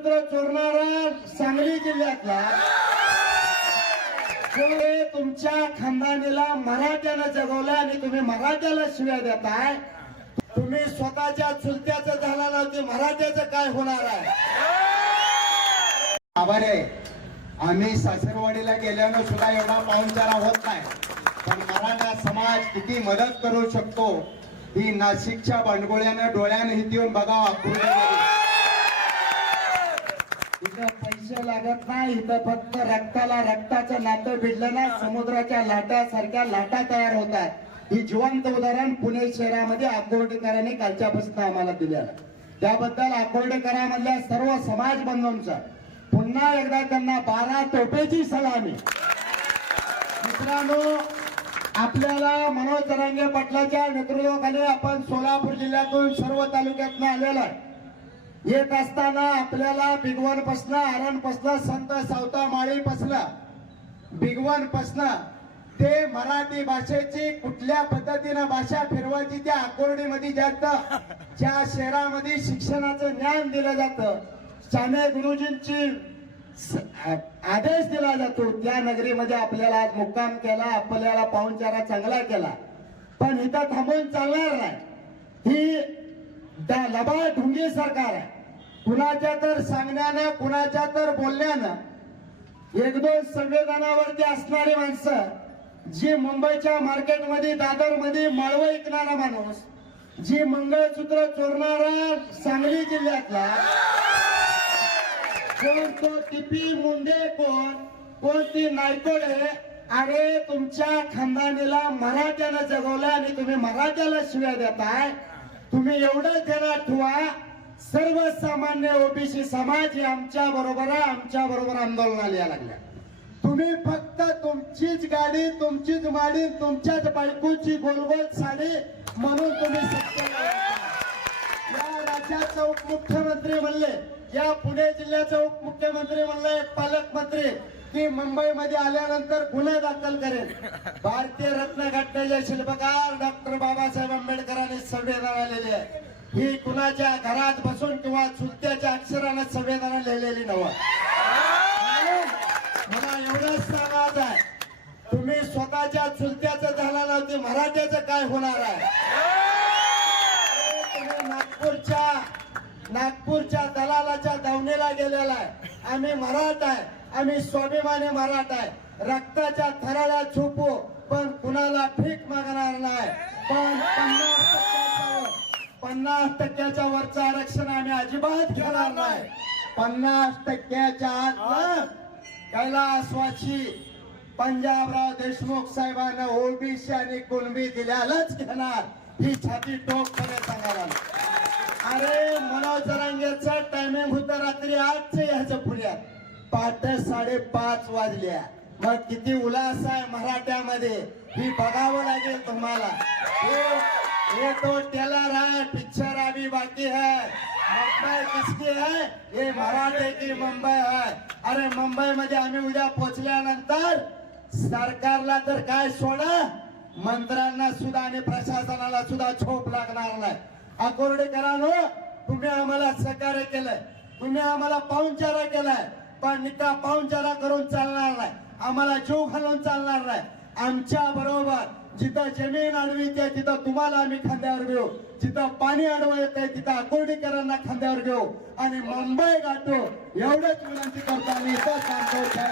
मंगळसूत्र चोरणारा सांगली जिल्ह्यातला तुमच्या खानदानीला मराठ्यानं जगवलं आणि तुम्ही मराठ्याला शिव्या देताय। तुम्ही स्वतःच्या चुलत्याचं झाला ना ते मराठ्याचं काय होणार आहे? आभार आहे। आम्ही सासरवाडीला गेल्यानं सुद्धा एवढा पाहुणचारा होत नाही, पण मराठा समाज किती मदत करू शकतो ही नाशिकच्या बंडगोळ्यानं डोळ्यानं इथे येऊन बघावं। इथं पैसे लागत नाही, इथं फक्त रक्ताला रक्ताचं नातं भिडलं ना समुद्राच्या लाटासारख्या लाटा तयार होतात। ही जिवंत उदाहरण पुणे शहरामध्ये आकुर्डीकरांनी कालच्यापासून आम्हाला दिलेलं, त्याबद्दल आकुर्डीकरांमधल्या सर्व समाज बंधूंचा पुन्हा एकदा त्यांना 12 तोफेची सलामी। मित्रांनो, आपल्याला मनोज जरांगे पाटलाच्या नेतृत्वाखाली आपण सोलापूर जिल्ह्यातून सर्व तालुक्यातून आलेलो आहे। येत असताना आपल्याला बिगवन पासनं आरण पासनं संत सावता माळी पासनं बिगवन पासनं ते मराठी भाषेची कुठल्या पद्धतीनं भाषा फिरवायची त्या आकुर्डीमध्ये ज्या शहरामध्ये शिक्षणाचं ज्ञान दिलं जातं, शाने गुरुजींची आदेश दिला जातो, त्या नगरीमध्ये आपल्याला आज मुक्काम केला, आपल्याला पाहुणचारा चांगला केला। पण इथं थांबून चालणार नाही। ही लबाड ढुंगी सरकार आहे। कुणाच्या तर सांगण्यानं कुणाच्या तर बोलण्यानं एक दोन संविधानावरती असणारी माणसं, जी मुंबईच्या मार्केटमध्ये दादरमध्ये माळव विकणारा माणूस, जी मंगळसूत्र चोरणारा सांगली जिल्ह्यातला कोण, तो टिपी मुंडे कोण ती नायकोडे, अरे तुमच्या खानदानीला मराठ्यानं जगवलं आणि तुम्ही मराठ्याला शिव्या देताय। तुम्ही एवढंच ध्यानात ठेवा, सर्वसामान्य ओबीसी समाज आमच्या बरोबर आंदोलनाला यायला लागल्या। तुम्ही फक्त तुमचीच गाडी, तुमचीच माडी, तुमच्याच बायकोची गोलगोल साडी म्हणून तुम्ही या राज्याचा उपमुख्यमंत्री म्हणले, या पुणे जिल्ह्याचा उपमुख्यमंत्री म्हणले, एक पालकमंत्री की मुंबईमध्ये आल्यानंतर गुन्हा दाखल करेल। भारतीय रत्न घटनेचे शिल्पकार डॉक्टर बाबासाहेब आंबेडकरांनी संविधान लिहिले आहे। ही कुणाच्या घरात बसून किंवा चुलत्याच्या अक्षरानं संविधान लिहिलेली नव्हती। मला एवढंच सांगायचं आहे, तुम्ही स्वतःच्या चुलत्याचं झाला ना ते मराठ्याचं काय होणार आहे? तुम्ही नागपूरच्या दलालाच्या दावणीला गेलेला आहे। आम्ही मराठा आहे, आम्ही स्वाभिमानी मराठा आहे, रक्ताच्या थराला झोपू पण कुणाला भीक मागणार नाही। पण 50% वरचं आरक्षण आम्ही अजिबात घेणार नाही। 50% आत कैलासवासी पंजाबराव देशमुख साहेबांना ओबीसी आणि कुणबी दिल्यालाच घेणार, ही छाती टोकपणे सांगायला। अरे मनोज जरांगेचं टायमिंग होतं रात्री 8चं यायचं पुण्यात, पहाटे 5:30 वाजल्या। मग किती उल्हास आहे मराठ्यामध्ये ही बघावं लागेल तुम्हाला। ये तो टेलर है, पिक्चर अभी बाकी है। मुंबई किसकी है? ये मराठे की मुंबई है। अरे मुंबई मध्ये आम्ही उद्या पोहोचल्यानंतर सरकारला तर काय सोडा, मंत्र्यांना सुद्धा आणि प्रशासनाला सुद्धा झोप लागणार नाही। आकुर्डीकरांनो, तुम्ही आम्हाला सहकार्य केलंय, तुम्ही आम्हाला पाहुणचारा केलाय, पण निका पाहुणचारा करून चालणार नाही, आम्हाला जीव घालून चालणार नाही। आमच्या बरोबर जिथं जमीन आडवी येते तिथं तुम्हाला आम्ही खांद्यावर घेऊ, जिथं पाणी आडवं येते तिथं आकुर्डीकरांना खांद्यावर घेऊ आणि मुंबई गाठू, एवढंच विनंती करतो आणि इथं सांगतो।